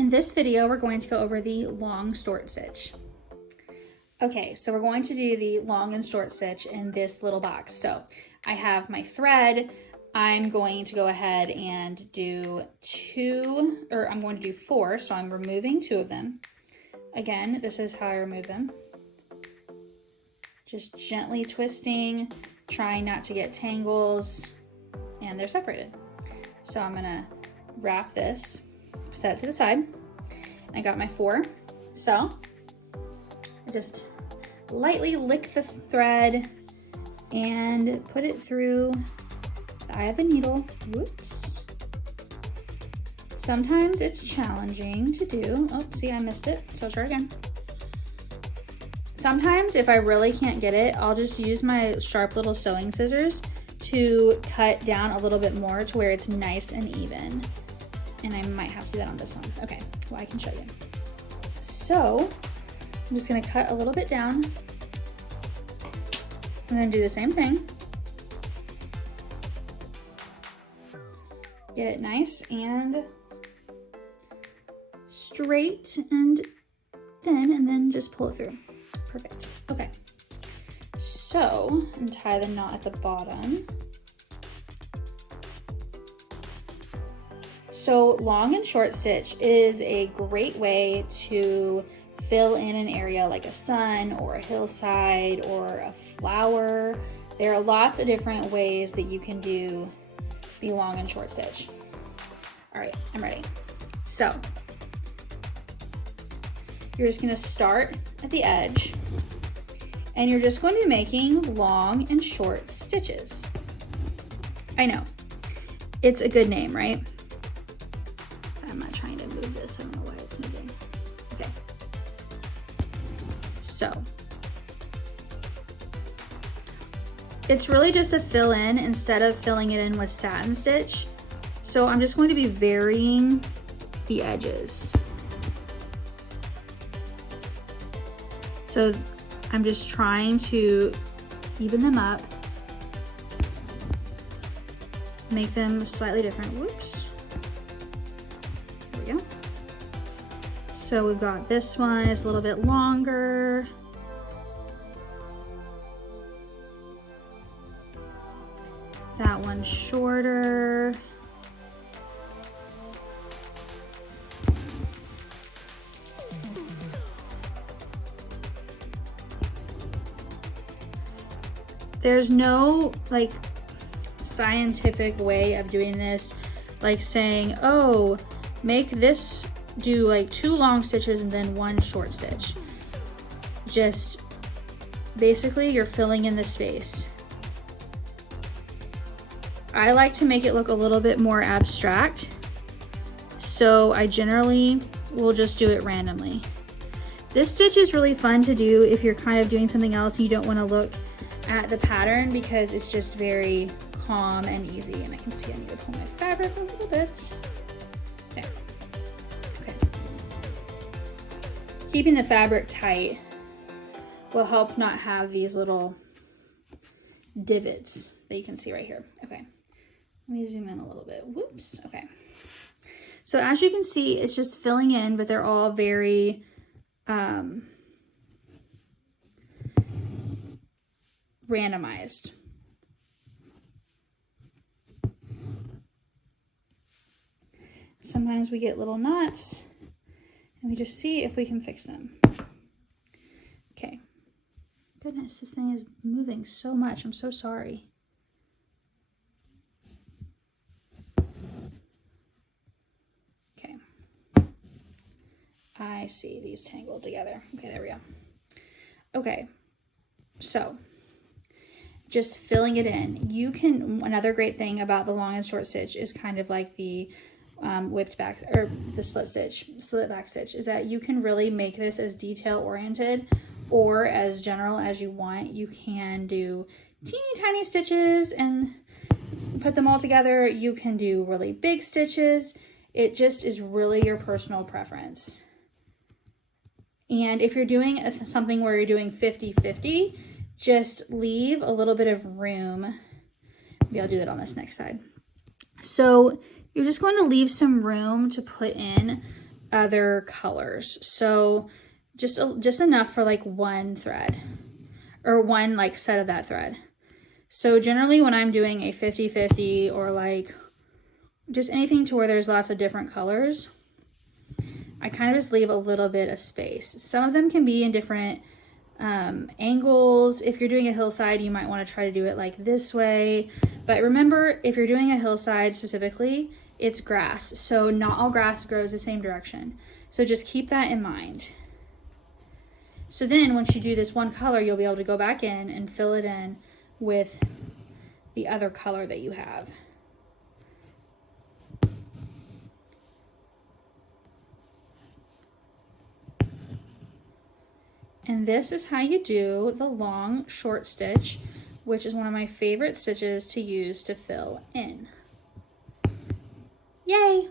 In this video, we're going to go over the long short stitch. Okay, so we're going to do the long and short stitch in this little box. So I have my thread. I'm going to go ahead and do I'm going to do 4. So I'm removing 2 of them. Again, this is how I remove them. Just gently twisting, trying not to get tangles, and they're separated. So I'm gonna wrap this, set it to the side. I got my 4. So I just lightly lick the thread and put it through the eye of the needle. Whoops. Sometimes it's challenging to do. Oh, see, I missed it. So I'll try again. Sometimes if I really can't get it, I'll just use my sharp little sewing scissors to cut down a little bit more to where it's nice and even. And I might have to do that on this one. Okay, well, I can show you. So I'm just gonna cut a little bit down. I'm gonna do the same thing. Get it nice and straight and thin, and then just pull it through. Perfect. Okay. So untie the knot at the bottom. So long and short stitch is a great way to fill in an area like a sun or a hillside or a flower. There are lots of different ways that you can do the long and short stitch. All right, I'm ready. So you're just gonna start at the edge and you're just going to be making long and short stitches. I know, it's a good name, right? I'm not trying to move this, I don't know why it's moving. Okay, so it's really just a fill in instead of filling it in with satin stitch. So I'm just going to be varying the edges. So I'm just trying to even them up, make them slightly different. Whoops. There we go. So we've got this one is a little bit longer. That one's shorter. There's no like scientific way of doing this, like saying, oh, make this do like 2 long stitches and then 1 short stitch. Just basically you're filling in the space. I like to make it look a little bit more abstract, so I generally will just do it randomly. This stitch is really fun to do if you're kind of doing something else and you don't want to look at the pattern because it's just very calm and easy. And I can see I need to pull my fabric a little bit. There. Okay. Keeping the fabric tight will help not have these little divots that you can see right here. Okay. Let me zoom in a little bit. Whoops. Okay. So as you can see, it's just filling in, but they're all very randomized. Sometimes we get little knots and we just see if we can fix them. Okay. Goodness, this thing is moving so much. I'm so sorry. Okay. I see these tangled together. Okay, there we go. Okay. So just filling it in. You can, another great thing about the long and short stitch is kind of like the whipped back, or the split back stitch, is that you can really make this as detail oriented or as general as you want. You can do teeny tiny stitches and put them all together. You can do really big stitches. It just is really your personal preference. And if you're doing something where you're doing 50-50, just leave a little bit of room. Maybe I'll do that on this next side. So you're just going to leave some room to put in other colors. So just enough for like one thread or one like set of that thread. So generally when I'm doing a 50-50 or like just anything to where there's lots of different colors, I kind of just leave a little bit of space. Some of them can be in different angles. If you're doing a hillside, you might want to try to do it like this way. But remember, if you're doing a hillside specifically, it's grass. So not all grass grows the same direction. So just keep that in mind. So then once you do this one color, you'll be able to go back in and fill it in with the other color that you have. And this is how you do the long short stitch, which is one of my favorite stitches to use to fill in. Yay!